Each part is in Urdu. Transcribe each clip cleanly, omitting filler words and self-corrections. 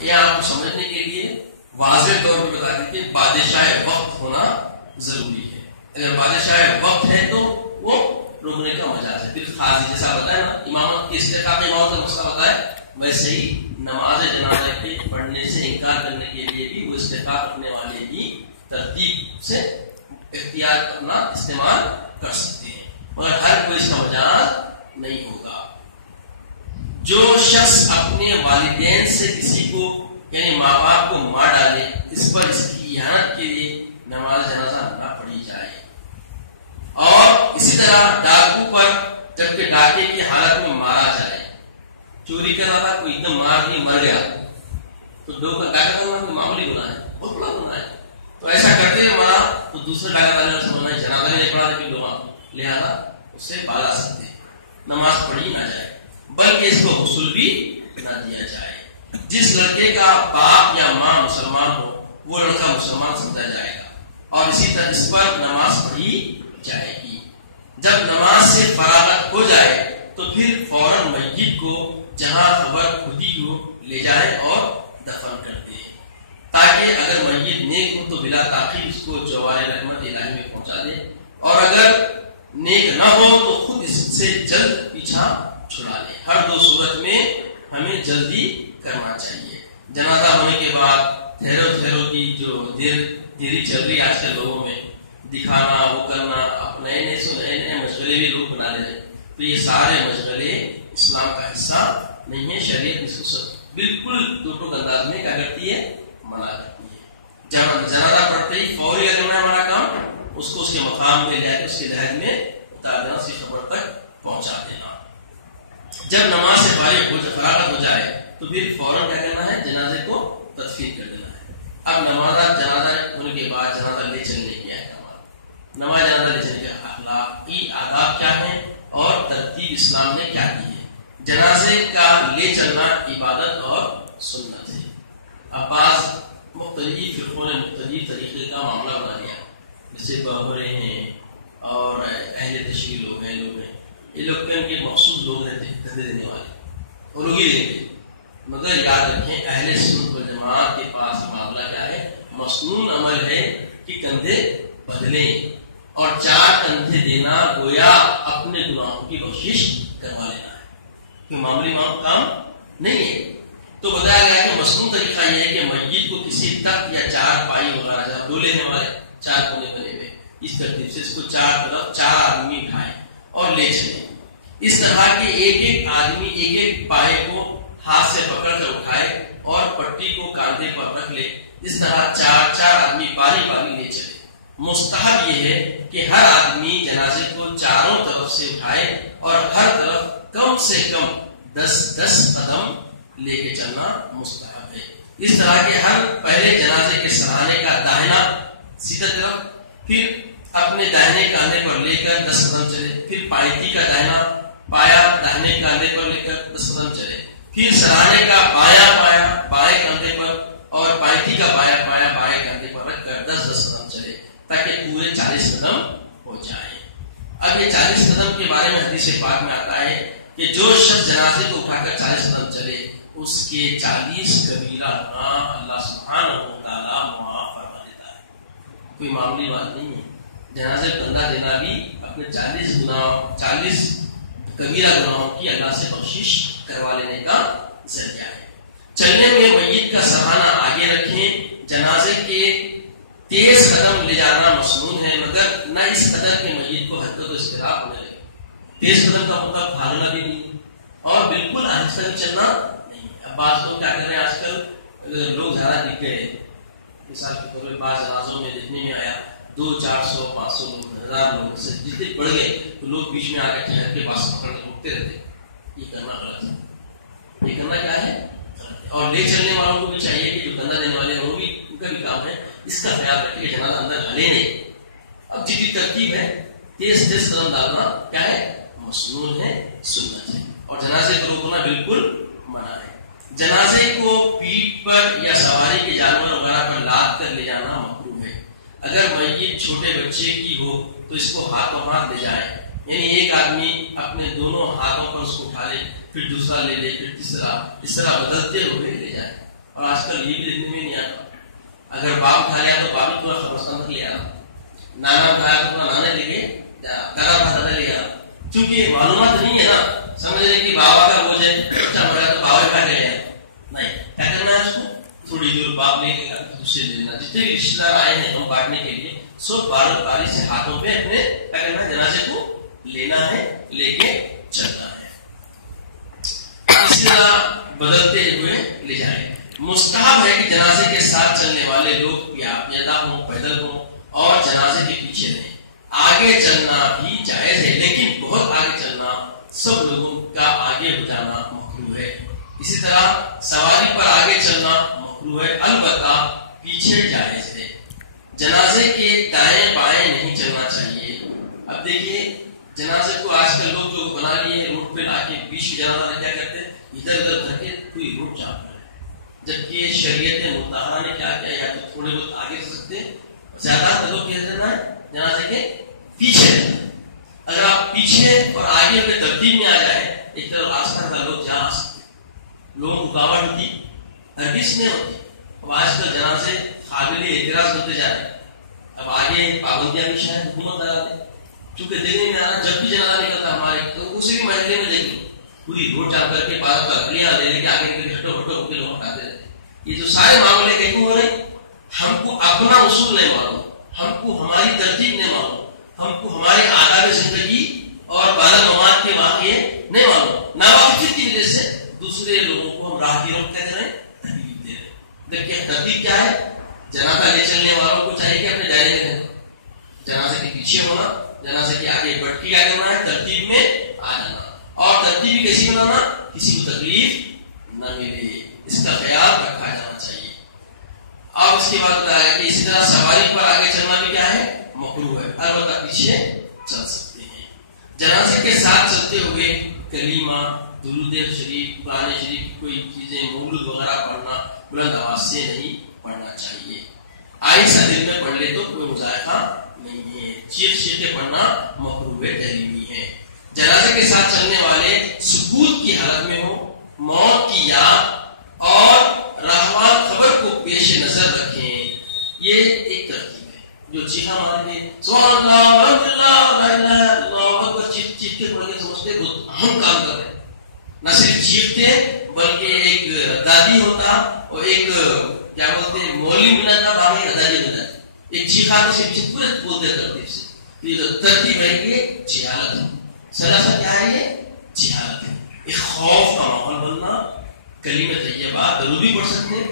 یہ آپ کو سمجھنے کے لیے واضح طور پر بتا دیجیے بادشاہ وقت ہونا ضروری ہے. اگر بادشاہ وقت ہے تو وہ روکنے کا مجاز ہے. پھر قاضی جیسا بتایا نا امامت کی استحقاق امامت کا مسئلہ بتایا، ویسے ہی نماز جنازہ کے پڑھنے سے انکار کرنے کے لیے بھی وہ استحقاق رکھنے والے بھی ترتیب سے اختیار اپنا استعمال کر سکتے ہیں، مگر ہر کوئی اس کا مجاز نہیں ہوگا. جو شخص اپنے والدین سے کسی کو یعنی ماں باپ کو مار ڈالے اس پر اس کی احانت کے لیے نماز جنازہ نہ پڑھی جائے. اور اسی طرح ڈاکو پر جبکہ ڈاکے کی حالت میں مارا جائے، چوری کر رہا تھا کوئی ایک دم مار نہیں مر گیا تو ڈاکہ کوئی معمولی گناہ ہے، بہت بڑا گناہ ہے. تو ایسا کرتے ہوئے مرا تو دوسرے ڈاکہ والے سے مرنا جنازہ نہیں پڑھا کہ لوگ لہذا اس سے بالا سکتے نماز پڑھی نہ جائے بلکہ اس کو غسل بھی نہ دیا جائے. جس لڑکے کا باپ یا ماں مسلمان ہو وہ لڑکا مسلمان سمجھا جائے گا اور اسی طرح اس پر نماز پڑھی جائے گی. جب نماز سے فراغت ہو جائے تو پھر فوراً میت کو جہاں خبر خودی کو لے جائے اور دفن کر دے تاکہ اگر میت نیک ہو تو بلا تاخیر اس کو جوار رحمت الہی میں پہنچا دے اور اگر نیک نہ ہو تو خود اس سے جلد پیچھا چھڑا لے. ہر دو صورت میں ہمیں جلدی کرنا چاہیے. جنازہ ہونے کے بعد ٹھہرو کی جو دیری چل رہی ہے آج کل لوگوں میں دکھانا وہ کرنا اب نئے مشغلے بھی لوگ بنا رہے ہیں تو یہ سارے مشغلے اسلام کا حصہ نہیں ہے. شریعت اس کو بالکل ٹوٹو انداز میں کیا کرتی ہے منع کرتی ہے. جنازہ پڑھتے ہی فوری کرنا ہے ہمارا کام اس کو اس کے مقام پہ لے کے اس کے لحاظ میں اتار دینا اس کی خبر تک پہنچا دینا. جب نماز سے فراغت ہو جائے تو پھر فوراً کیا کرنا ہے جنازے کو تدفین کر دینا ہے. اب جنازہ ہونے کے بعد جنازہ لے چلنے کی احکامات، نماز جنازہ لے چلنے کے اخلاقی آداب کیا ہیں اور ترتیب اسلام نے کیا کی ہے. جنازے کا لے چلنا عبادت اور سنت ہے. اب بعض مختلف فرقوں نے مختلف طریقے کا معاملہ بنا لیا جیسے بہرے ہیں اور اہل تشریح لوگ ہیں یہ لوگ کے مخصوص لوگ رہتے ہیں کندھے دینے والے اور لوگ ہی دیتے. مگر یاد رکھیں اہل سنت والجماعت کے پاس معاملہ کیا ہے مسنون عمل ہے کہ کندھے بدلیں اور 4 کندھے دینا گویا اپنے گناہوں کی بخشش کروا لینا ہے کہ معمولی کام نہیں ہے. تو بتایا گیا کہ مسنون طریقہ یہ ہے کہ میت کو کسی تخت یا 4 پائی وغیرہ جہاں ڈولے والے 4 کونے بنے ہوئے اس ترتیب سے اس کو 4 طرف 4 آدمی اٹھائیں اور لے چلیں. اس طرح کے ایک آدمی ایک پائے کو ہاتھ سے پکڑ کر اٹھائے اور پٹی کو کاندھے پر رکھ لے. اس طرح 4 آدمی باری لے چلے. مستحب یہ ہے کہ ہر آدمی جنازے کو چاروں طرف سے اٹھائے اور ہر طرف کم سے کم 10 قدم لے کے چلنا مستحب ہے. اس طرح کے ہر پہلے جنازے کے سرانے کا داہنا سیدھا طرف پھر اپنے داہنے کاندھے پر لے کر 10 قدم چلے. پھر پائتی کا داہنا پایا داہنے کاندھے پر لے کر 10 قدم چلے. پھر سرانے کا بایاں پایا بائیں کاندھے پر اور پائتی کا بایاں پایا بائیں کاندھے پر رکھ کر 10 قدم چلے تاکہ پورے 40 قدم ہو جائے. اب یہ 40 قدم کے بارے میں حدیث پاک میں آتا ہے کہ جو شخص جنازے کو اٹھا کر 40 قدم چلے اس کے 40 کبیرہ گناہ اللہ سبحانہ و تعالیٰ معاف فرما دیتا ہے. کوئی معمولی بات نہیں ہے. جنازے کندھا دینا بھی اپنے 40 کبیرہ گناہوں کی اللہ سے بخشش کروا لینے کا ذریعہ ہے. چلنے میں میت کا سہانا آگے رکھیں. جنازے کے تیز قدم لے جانا مسنون ہے مگر نہ اس قدر کے میت کو حرکت و اضطراب ہونے لگے. تیز قدم کا مطلب بھاگنا بھی نہیں اور بالکل آہستہ بھی چلنا نہیں. اب بعض لوگ کیا کر رہے ہیں آج کل لوگ زیادہ دکھ گئے. مثال کے طور پر بعض جنازوں میں دیکھنے میں آیا 200 400 500 لوگ 1000 لوگ سے جتنے بڑھ گئے تو لوگ بیچ میں آ کے ٹھہر کے پاس پکڑ کے رکتے رہتے. یہ کرنا غلط ہے. یہ کرنا کیا ہے اور لے چلنے والوں کو بھی چاہیے کہ جو کندھا دینے والے ہیں وہ بھی ان کا بھی کام ہے اس کا خیال رکھے کہ جنازہ اندر ہلے نہیں. اب جتنی ترتیب ہے تیز قدم ڈالنا کیا ہے مسنون ہے سنت ہے اور جنازے کو روکنا بالکل منع ہے. جنازے کو پیٹھ پر یا سواری کے جانور وغیرہ پر لاد کر لے جانا مکروہ ہے. اگر میت چھوٹے بچے کی ہو تو اس کو ہاتھوں ہاتھ لے جائے یعنی ایک آدمی اپنے دونوں ہاتھوں پر اس کو اٹھا لے پھر دوسرا لے لے پھر تیسرا اس طرح بدلتے ہوئے لے جائے. اور آج کل یہ بھی دیکھنے میں نہیں آتا. اگر باپ اٹھا لیا تو باپ بھی پورا خبرستان تک لے آنا, نانا اٹھایا تو پورا نانا لے کے, دادا دادا لے آنا. چونکہ معلومات نہیں ہے نا, سمجھ رہے کہ بابا کا بوجھ ہے, بچہ بڑا تو بابا اٹھا کے لے آنا. نہیں, کیا کرنا ہے اس کو تھوڑی دور باپ لے کے دوسرے لے لینا. جتنے بھی رشتے دار آئے ہیں ہم بانٹنے کے لیے, سب بار باری سے ہاتھوں پہ اپنے کیا کرنا ہے, جنازے کو لینا ہے, لے کے چلنا ہے. اسی طرح بدلتے ہوئے لے جائیں. مستحب ہے کہ جنازے کے ساتھ چلنے والے لوگ پیادہ ہوں, پیدل ہوں اور جنازے کے پیچھے رہیں. آگے چلنا بھی جائز ہے, لیکن بہت آگے چلنا, سب لوگوں کا آگے ہو جانا مکروہ ہے. اسی طرح سواری پر آگے چلنا مکروہ ہے, البتہ پیچھے جائز ہے. جنازے کے دائیں بائیں نہیں چلنا چاہیے. اب دیکھیے جنازے کو آج کل لوگ جو بنا لیے روڈ پہ لا کے بیچ میں جنازہ کیا کرتے ہیں, ادھر ادھر کر کے کوئی روڈ چاپ کر, جبکہ شریعت مطہرہ نے کیا کیا, یا تو تھوڑے بہت آگے چل سکتے, زیادہ تر لوگ کیسے رہنا ہے, جنازے کے پیچھے رہنا. اگر آپ پیچھے اور آگے میں ترتیب میں آ جائیں, ایک طرف راستہ کا لوگ جا سکتے, لوگوں کو رکاوٹ ہوتی, ہرگز نہیں ہوتی. اب آج کل جنازے قابل اعتراض ہوتے جا رہے ہیں. اب آگے پابندیاں بھی شاید حکومت لگا دے, کیونکہ دیکھنے میں آ رہا جب بھی جنازہ نکلتا ہمارے تو اسی بھی محلے میں دیکھیں پوری روڈ چاپ کر کے پاس لکڑیاں لے لے کے آگے نکل کے ہٹو ہٹو ہو کے لوگ ہٹاتے رہتے. یہ جو سارے معاملے کیوں ہو رہے, ہم کو اپنا اصول نہیں معلوم, ہم کو ہماری ترتیب نہیں معلوم, ہم کو ہمارے آداب زندگی اور بعد مواد کے واقعے نہیں معلوم. ناواقفیت کی وجہ سے دوسرے لوگوں کو ہم راہگیروں کہتے رہے, تکلیف دے رہے. دیکھیے ترتیب کیا ہے, جنازہ لے چلنے والوں کو چاہیے کہ اپنے دائرے میں رہنا, جنازے کے پیچھے ہونا, جنازے کے آگے بڑھ کے کیا کرنا ہے, ترتیب میں آ جانا. اور ترتیب کیسی بنانا, کسی کو تکلیف نہ ملے, اس کا خیال رکھا جانا چاہیے. اب اس کے بعد بتایا کہ اسی طرح سواری پر آگے چلنا بھی کیا ہے, مکروہ ہے, البتہ پیچھے چل سکتے ہیں. جنازے کے ساتھ چلتے ہوئے کلیمہ, درود شریف, قرآن شریف کی کوئی چیزیں, مولود وغیرہ پڑھنا بلند آواز سے نہیں پڑھنا چاہیے. آہستہ دل میں پڑھ لے تو کوئی مذائقہ نہیں ہے. چیخ چیخ کے پڑھنا مکروہ تحریمی ہے. جنازے کے ساتھ چلنے والے سکوت کی حالت میں ہو, موت کی یاد اور راہوان خبر کو پیش نظر رکھیں. یہ ایک ترتیب ہے. جو چیخا مار کے سبحان اللہ الحمدللہ لا الہ الا اللہ اکبر چیخ چیخ کے پڑھ کے سمجھتے بہت اہم کام کر رہے ہیں. نہ صرف چیختے بلکہ ایک دادی ہوتا اور ایک کیا بولتے ہیں مولوی بنا تھا, باقی ادادی بنا تھا. ایک چیخا تو صرف پورے بولتے ترتیب سے. یہ جو ترتیب ہے یہ جہالت ہے. سلاسل کیا ہے, یہ جہالت ہے. ایک خوف کا ماحول بننا. کلمہ طیبہ درود بھی پڑھ سکتے ہیں,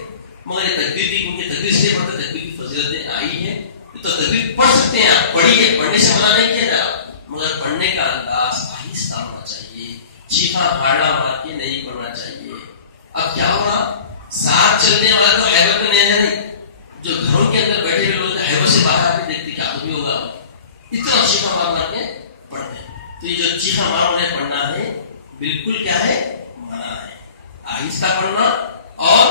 مگر یہ تکبیر کی, کیونکہ تکبیر سے پڑھتے, تکبیر کی فضیلتیں آئی ہے تو تکبیر پڑھ سکتے ہیں آپ, پڑھیے, پڑھنے سے منع نہیں کیا جا, مگر پڑھنے کا انداز آہستہ ہونا چاہیے, چیخا ہاڑا مار کے نہیں پڑھنا چاہیے. اب کیا ہو رہا, ساتھ چلنے والا تو حیبت میں نہیں ہے, جو گھروں کے اندر بیٹھے ہوئے لوگ حیبت سے باہر آ کے دیکھتے کیا بھی ہوگا, اتنا چیخا مار مار کے پڑھتے ہیں. تو یہ جو چیخا مار انہیں پڑھنا ہے بالکل کیا ہے, منع ہے. آہستہ پڑھنا اور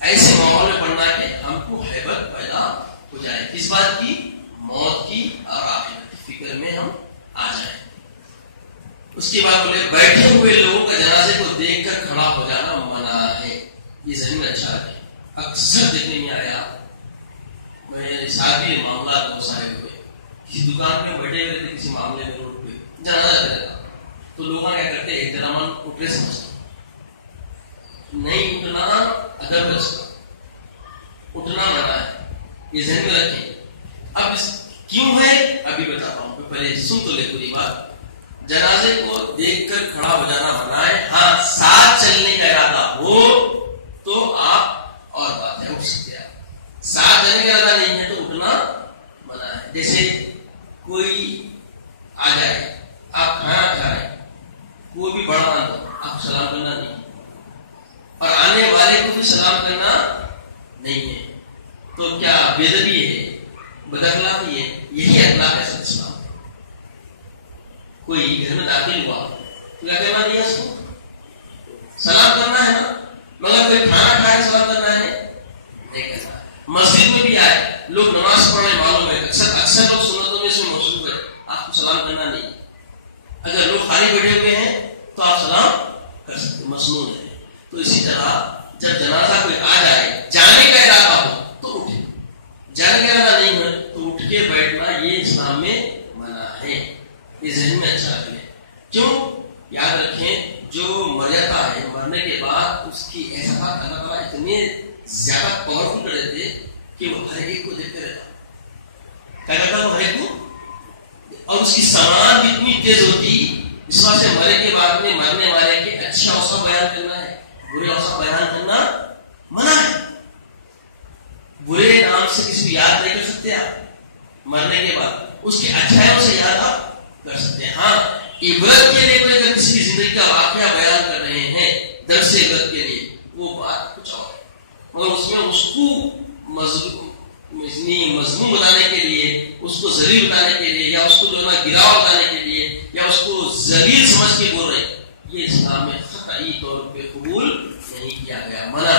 ایسے ماحول میں پڑھنا کہ ہم کو حیبت پیدا ہو جائے, کس بات کی, موت کی اور آخرت کی فکر میں ہم آ جائیں. اس کے بعد بولے بیٹھے ہوئے لوگوں کا جنازے کو دیکھ کر کھڑا ہو جانا منع ہے. یہ ذہن میں اچھا ہے, اکثر دیکھنے میں آیا, میں ساتھ بھی معاملات بہت سارے ہوئے, کسی دکان میں بیٹھے ہوئے تھے, کسی معاملے میں روڈ پہ جنازہ کرتا تو لوگ کیا کرتے احترام اٹھے سمجھتے, نہیں اٹھنا ادب ہے, اس کا اٹھنا منع ہے. یہ ذہن میں رکھیں. اب کیوں ہے ابھی بتاتا ہوں, پہلے سن تو لے پوری بات. جنازے کو دیکھ کر کھڑا ہو جانا منع ہے. ہاں ساتھ چلنے کا ارادہ ہو تو آپ اور بات ہے, اٹھ سکتے ہیں. ساتھ جانے کا ارادہ نہیں ہے تو اٹھنا منع ہے. جیسے کوئی آ جائے, آپ کھانا کھا رہے, کوئی بھی بڑا نہ ہو, آپ سلام کرنا نہیں, اور آنے والے کو بھی سلام کرنا نہیں ہے, تو کیا بے ادبی ہے, بد اخلاقی ہے؟ یہی اخلاق ہے اسلام. کوئی گھر میں داخل ہوا تو کیا کرنا نہیں ہے, اس کو سلام کرنا ہے نا, مگر کوئی کھانا کھائے سلام کرنا ہے نہیں کرنا. مسجد میں بھی آئے, لوگ نماز پڑھ رہے, معلوم ہے اکثر لوگ سنتوں میں سے مصروف ہے, آپ کو سلام کرنا نہیں. اگر لوگ خالی بیٹھے ہوئے ہیں تو آپ سلام کر سکتے, مسنون ہے. تو اسی طرح جب جنازہ کوئی آ جائے جانے کا ارادہ ہو تو اٹھے، جانے کا ارادہ نہیں ہے تو اٹھ کے بیٹھنا یہ اسلام میں منع ہے. یہ ذہن میں اچھا رکھیں. کیوں؟ یاد رکھیں جو مر جاتا ہے مرنے کے بعد اس کی ایسا بات اللہ تعالیٰ اتنے زیادہ پاورفل کر دیتے کہ وہ ہر ایک کو دیکھتے رہتا. کیا کرتا ہے وہ ہر ایک کو، اور اس کی سماعت بھی اتنی تیز ہوتی اس وجہ سے مرے کے بعد میں مرنے والے کے اچھا اوصاف بیان کرنا ہے، برے اوصاف بیان کرنا منع ہے. برے نام سے کسی کو یاد نہیں کر سکتے آپ مرنے کے بعد، اس کی اچھائیوں سے یاد آپ کر سکتے ہیں. ہاں عبرت کے لیے کوئی اگر کسی کی زندگی کا واقعہ بیان کر رہے ہیں درس عبرت کے لیے وہ بات کچھ اور ہے، مگر اس میں اس کو مضمون بتانے کے لیے، اس کو ذلیل بتانے کے لیے، یا اس کو جو ہے گراؤ بتانے کے لیے، یا اس کو ذلیل سمجھ کے بول رہے ہیں، یہ اسلام میں قطعی طور پہ قبول نہیں کیا گیا، منع